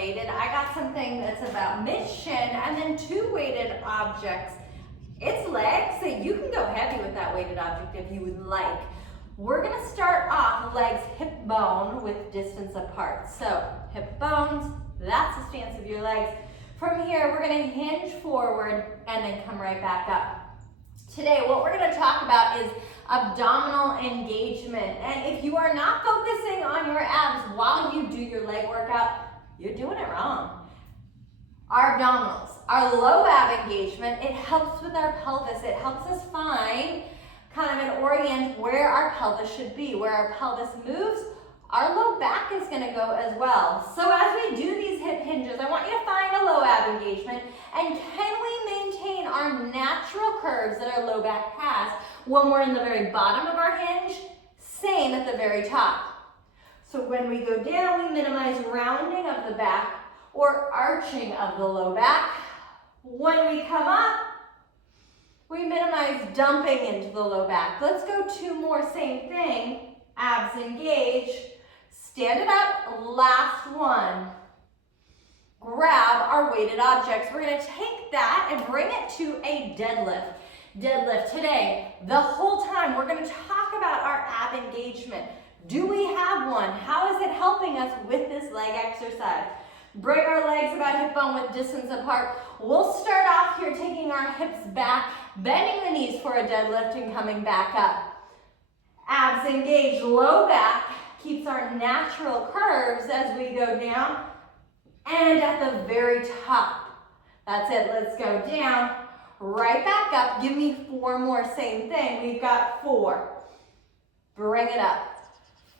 elevated, I got something that's about mid-shin and then 2 weighted objects. It's legs, so you can go heavy with that weighted object if you would like. We're gonna start off legs hip bone with distance apart. So hip bones, that's the stance of your legs. From here, we're gonna hinge forward and then come right back up. Today, what we're gonna talk about is abdominal engagement. And if you are not focusing on your abs while you do your leg workout, you're doing it wrong. Our abdominals, our low ab engagement, it helps with our pelvis. It helps us find kind of an orient where our pelvis should be. Where our pelvis moves, our low back is gonna go as well. So as we do these hip hinges, I want you to find a low ab engagement, and can we maintain our natural curves that our low back has when we're in the very bottom of our hinge? Same at the very top. So when we go down, we minimize rounding of the back or arching of the low back. When we come up, we minimize dumping into the low back. Let's go 2 more, same thing. Abs engage. Stand it up, last one. Grab our weighted objects. We're gonna take that and bring it to a deadlift. Deadlift today, the whole time we're gonna talk about our ab engagement. Do we have one? How is it helping us with this leg exercise? Bring our legs about hip bone with distance apart. We'll start off here taking our hips back, bending the knees for a deadlift and coming back up. Abs engage, low back keeps our natural curves as we go down. And at the very top, that's it, let's go down, right back up. Give me 4 more, same thing. We've got 4. Bring it up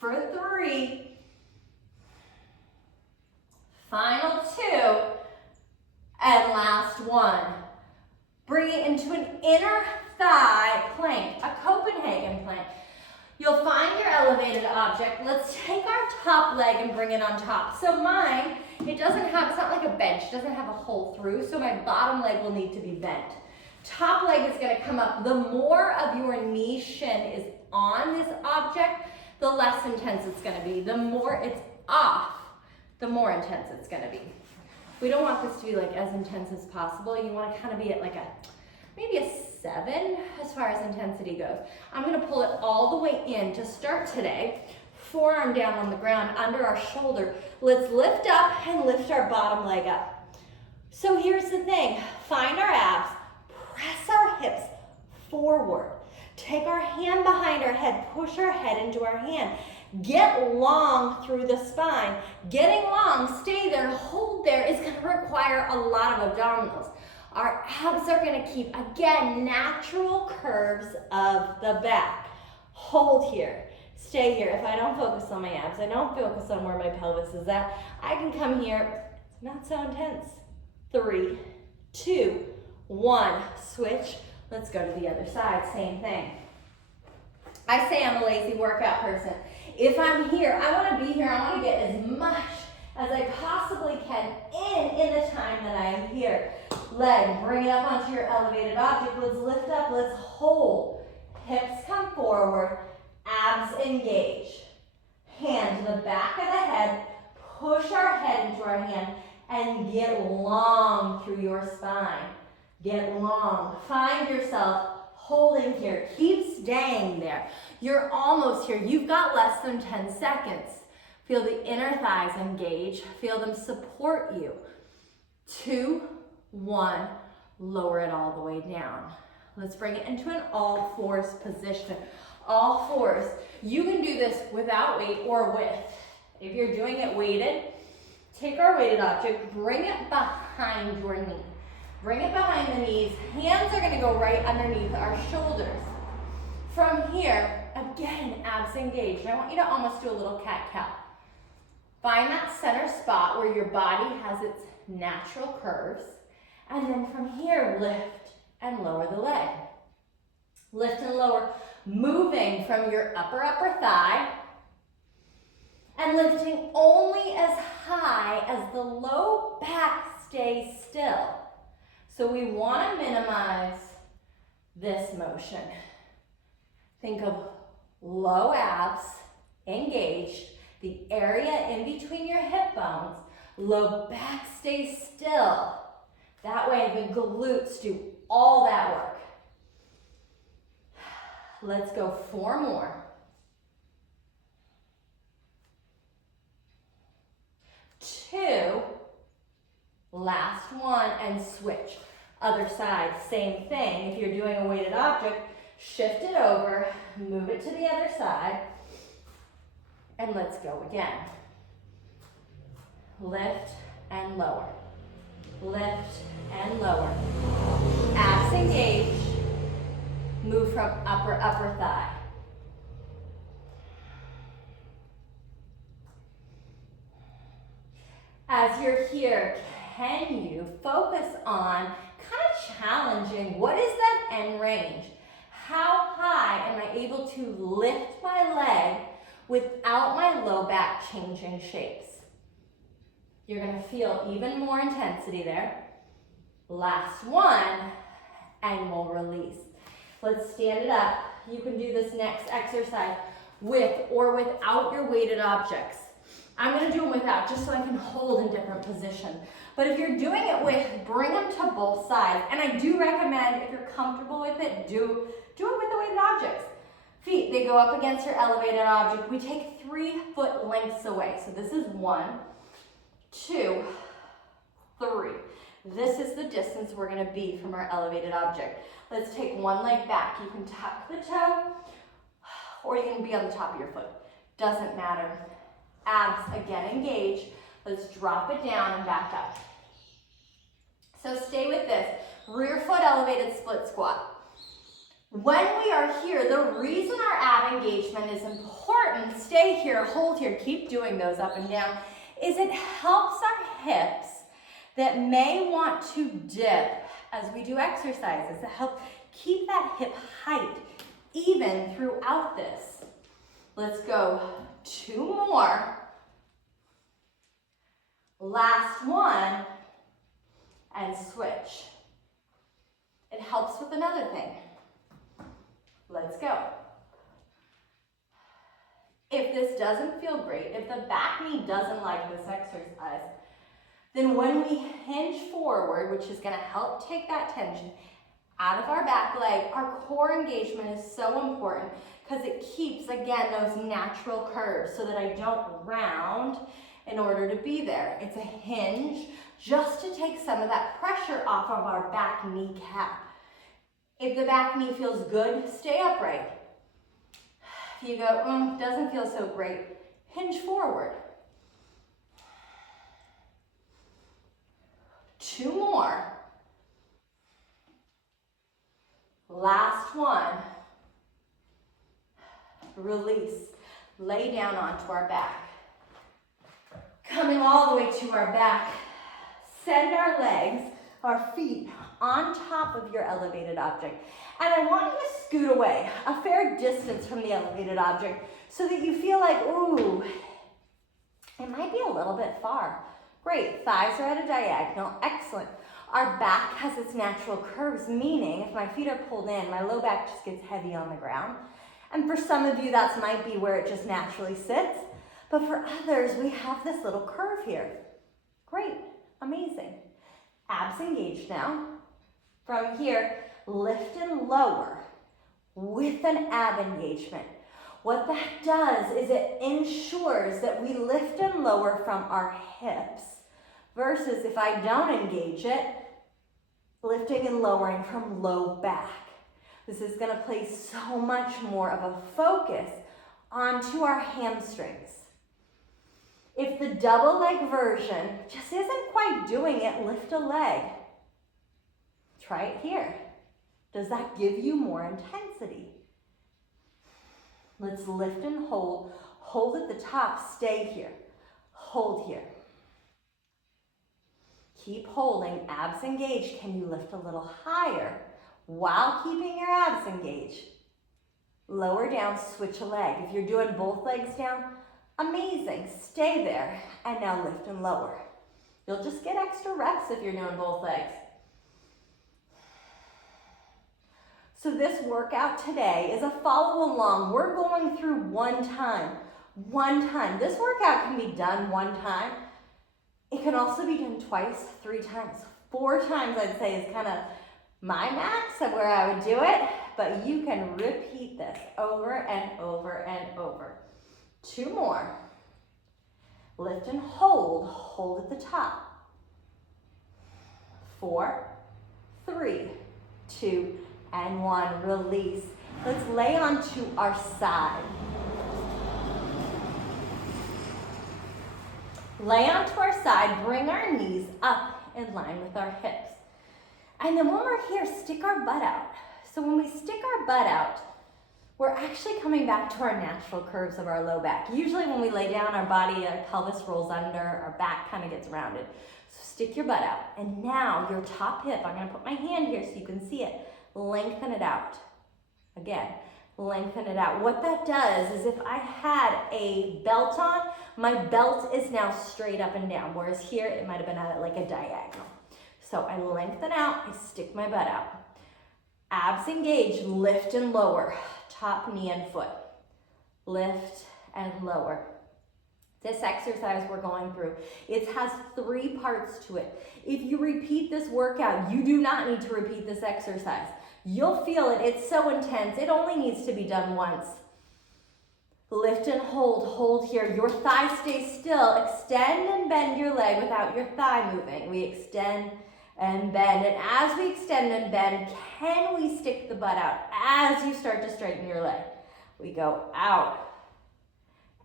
for 3. Final 2, and last 1. Bring it into an inner thigh plank, a Copenhagen plank. You'll find your elevated object. Let's take our top leg and bring it on top. So mine, it's not like a bench, it doesn't have a hole through, so my bottom leg will need to be bent. Top leg is gonna come up. The more of your knee shin is on this object, the less intense it's gonna be. The more it's off, the more intense it's gonna be. We don't want this to be like as intense as possible. You wanna kind of be at like maybe a 7 as far as intensity goes. I'm gonna pull it all the way in to start today. Forearm down on the ground, under our shoulder. Let's lift up and lift our bottom leg up. So here's the thing, find our abs, press our hips forward. Take our hand behind our head, push our head into our hand. Get long through the spine. Getting long, stay there, hold there is gonna require a lot of abdominals. Our abs are gonna keep, again, natural curves of the back. Hold here, stay here. If I don't focus on my abs, I don't focus on where my pelvis is at, I can come here, it's not so intense. 3, 2, 1, switch. Let's go to the other side, same thing. I say I'm a lazy workout person. If I'm here, I wanna be here, I wanna get as much as I possibly can in the time that I am here. Leg, bring it up onto your elevated object. Let's lift up, let's hold. Hips come forward, abs engage. Hand to the back of the head, push our head into our hand, and get long through your spine. Get long, find yourself holding here, keep staying there. You're almost here, you've got less than 10 seconds. Feel the inner thighs engage, feel them support you. 2, 1, lower it all the way down. Let's bring it into an all 4s position. All 4s. You can do this without weight or with. If you're doing it weighted, take our weighted object, bring it behind your knee. Bring it behind the knees. Hands are gonna go right underneath our shoulders. From here, again, abs engaged. I want you to almost do a little cat-cow. Find that center spot where your body has its natural curves. And then from here, lift and lower the leg. Lift and lower, moving from your upper thigh and lifting only as high as the low back stays still. So we want to minimize this motion. Think of low abs engaged, the area in between your hip bones, Low back stays still. That way the glutes do all that work. Let's go 4 more. 2. Last one, and switch. Other side, same thing. If you're doing a weighted object, shift it over, move it to the other side, and let's go again. Lift and lower. Lift and lower. Abs engaged. Move from upper thigh. As you're here, can you focus on kind of challenging what is that end range? How high am I able to lift my leg without my low back changing shapes? You're going to feel even more intensity there. Last one, and we'll release. Let's stand it up. You can do this next exercise with or without your weighted objects. I'm going to do them without, just so I can hold in different positions. But if you're doing it with, bring them to both sides. And I do recommend, if you're comfortable with it, do it with the weighted objects. Feet, they go up against your elevated object. We take 3 foot lengths away. So this is 1, 2, 3. This is the distance we're going to be from our elevated object. Let's take one leg back. You can tuck the toe, or you can be on the top of your foot. Doesn't matter. Abs, again, engage. Let's drop it down and back up. So stay with this. Rear foot elevated split squat. When we are here, the reason our ab engagement is important, stay here, hold here, keep doing those up and down, is it helps our hips that may want to dip as we do exercises to help keep that hip height even throughout this. Let's go 2 more. Last one, and switch. It helps with another thing. Let's go. If this doesn't feel great, if the back knee doesn't like this exercise, then when we hinge forward, which is going to help take that tension out of our back leg, our core engagement is so important because it keeps, again, those natural curves so that I don't round in order to be there. It's a hinge just to take some of that pressure off of our back kneecap. If the back knee feels good, stay upright. If you go, doesn't feel so great, hinge forward. 2 more. Last one. Release. Lay down onto our back. Coming all the way to our back. Send our legs, our feet, on top of your elevated object. And I want you to scoot away a fair distance from the elevated object so that you feel like, ooh, it might be a little bit far. Great, thighs are at a diagonal, excellent. Our back has its natural curves, meaning if my feet are pulled in, my low back just gets heavy on the ground. And for some of you, that might be where it just naturally sits. But for others, we have this little curve here. Great, amazing. Abs engaged now. From here, lift and lower with an ab engagement. What that does is it ensures that we lift and lower from our hips versus if I don't engage it, lifting and lowering from low back. This is going to place so much more of a focus onto our hamstrings. If the double leg version just isn't quite doing it, lift a leg. Try it here. Does that give you more intensity? Let's lift and hold. Hold at the top, stay here. Hold here. Keep holding, abs engaged. Can you lift a little higher while keeping your abs engaged? Lower down, switch a leg. If you're doing both legs down, amazing, stay there. And now lift and lower. You'll just get extra reps if you're doing both legs. So this workout today is a follow along. We're going through one time. This workout can be done one time. It can also be done twice, 3 times. 4 times I'd say is kind of my max of where I would do it, but you can repeat this over and over and over. 2 more. Lift and hold at the top. 4, 3, 2, and 1. Release. Let's lay onto our side. Lay onto our side, bring our knees up in line with our hips. And then when we're here, stick our butt out. So when we stick our butt out, we're actually coming back to our natural curves of our low back. Usually when we lay down, our body, our pelvis rolls under, our back kind of gets rounded. So stick your butt out. And now your top hip, I'm gonna put my hand here so you can see it. Lengthen it out. Again, lengthen it out. What that does is if I had a belt on, my belt is now straight up and down, whereas here it might have been at like a diagonal. So I lengthen out, I stick my butt out. Abs engaged, lift and lower. Top knee and foot. Lift and lower. This exercise we're going through, it has 3 parts to it. If you repeat this workout, you do not need to repeat this exercise. You'll feel it, it's so intense. It only needs to be done once. Lift and hold here. Your thigh stays still. Extend and bend your leg without your thigh moving. We extend and bend. And as we extend and bend, can we stick the butt out as you start to straighten your leg? We go out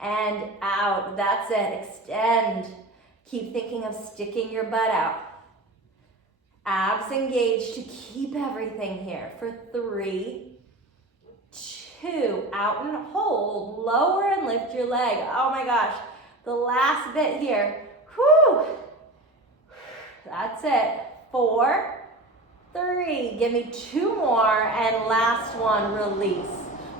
and out. That's it. Extend. Keep thinking of sticking your butt out. Abs engaged to keep everything here for 3, 2, out and hold. Lower and lift your leg. Oh my gosh. The last bit here. Whew. That's it. 4, 3. Give me 2 more. And last one, release.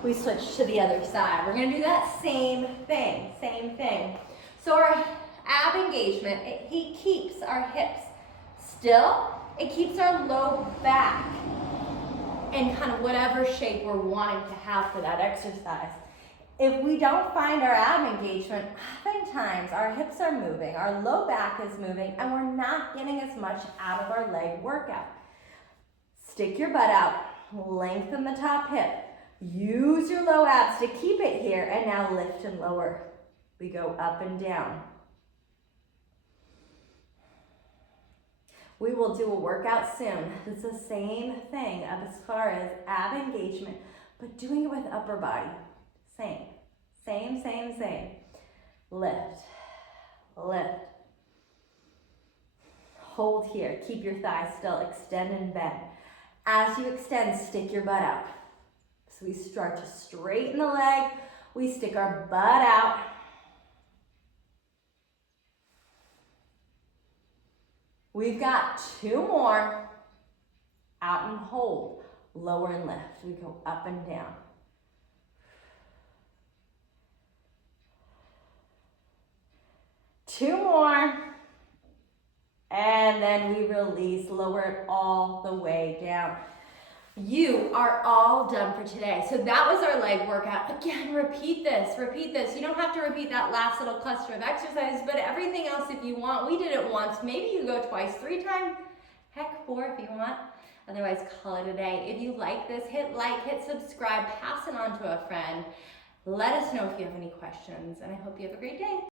We switch to the other side. We're going to do that same thing. So our ab engagement, it keeps our hips still. It keeps our low back in kind of whatever shape we're wanting to have for that exercise. If we don't find our ab engagement, oftentimes our hips are moving, our low back is moving, and we're not getting as much out of our leg workout. Stick your butt out, lengthen the top hip, use your low abs to keep it here, and now lift and lower. We go up and down. We will do a workout soon. It's the same thing as far as ab engagement, but doing it with upper body. Same. Lift. Hold here. Keep your thighs still. Extend and bend. As you extend, stick your butt out. So we start to straighten the leg. We stick our butt out. We've got 2 more. Out and hold. Lower and lift. We go up and down. Two more. And then we release, lower it all the way down. You are all done for today. So that was our leg workout. Again, repeat this. You don't have to repeat that last little cluster of exercises, but everything else if you want. We did it once. Maybe you go twice, 3 times. Heck, 4 if you want. Otherwise, call it a day. If you like this, hit like, hit subscribe, pass it on to a friend. Let us know if you have any questions, and I hope you have a great day.